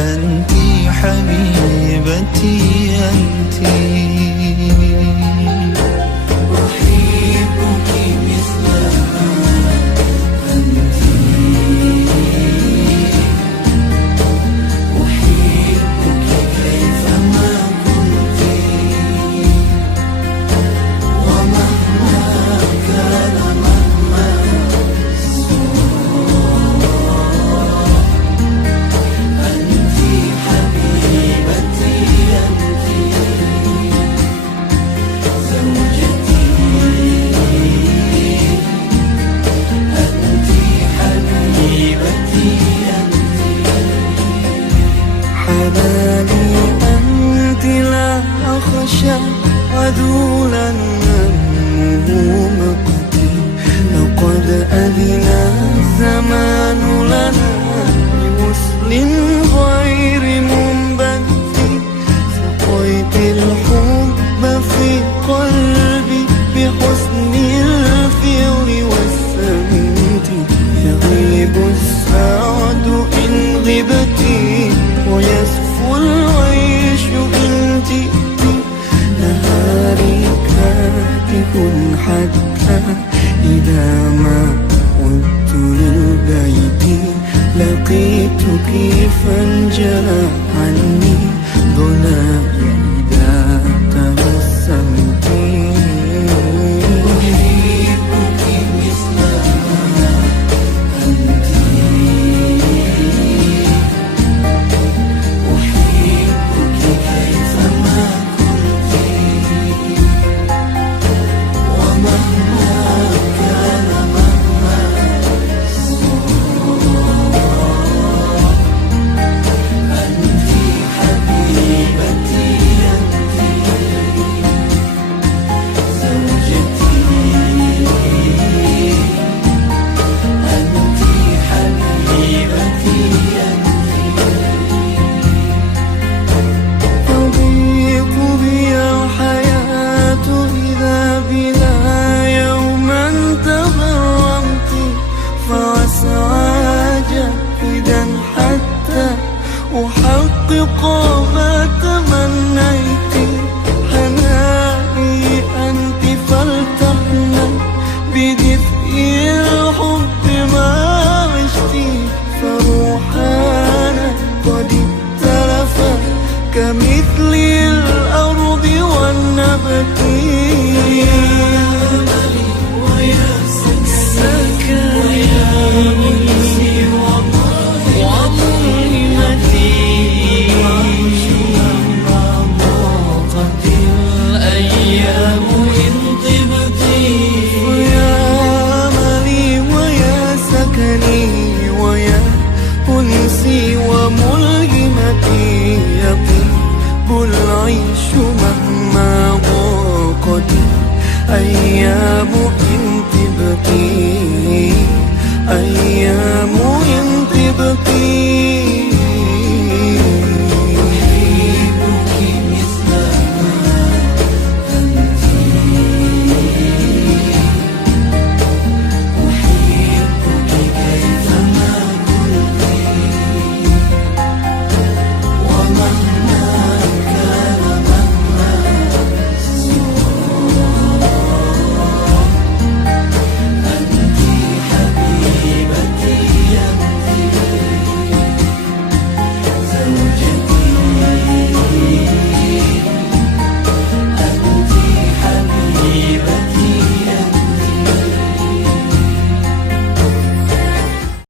أنت حبيبتي أنت. أحبك مثلما أنت، أحبك كيفما كنت، ومهما كان مهما أنت حبيبتي أنت، زوجتي أنت حبيبتي أنت. حناني أنت لا أخشى عذولا همه مقتي، لقد أذن الزمان لنا بوصل غير منبت، سقيت الحب في قلبي بحسن الفعل والسمت، يغيب السعد إن غبتي ويسفو العيش إن جئت، نهاري كاتب حتى إذا ما عدت للبيت، لقيتك فانجلى عني ظلامي إذا تبسمت. أحبك مثلما أنت، أحبك كيفما كنت، ومهما كان مهما أنت حبيبتي أنت، زوجتي أنت حبيبتي أنت. تضيق بي الحياة إذا بنا يوما تغرمت، فأسعى جاهدا حتى أحقق ما تمنيت، حناني أنت فلتحنى بدفء الحب ما عشت، فروحانا قد اتلفت كمثل الأرض والنبت. ويا سكني وأنسي وظلمتي، وأعيش مهما ضاقت الأيام إن طبت. ويا أملي ويا سكني ويا أنسي وملهمتي، يطيب العيش مهما ضاقت أيام إن طبت، أيام إن طبت.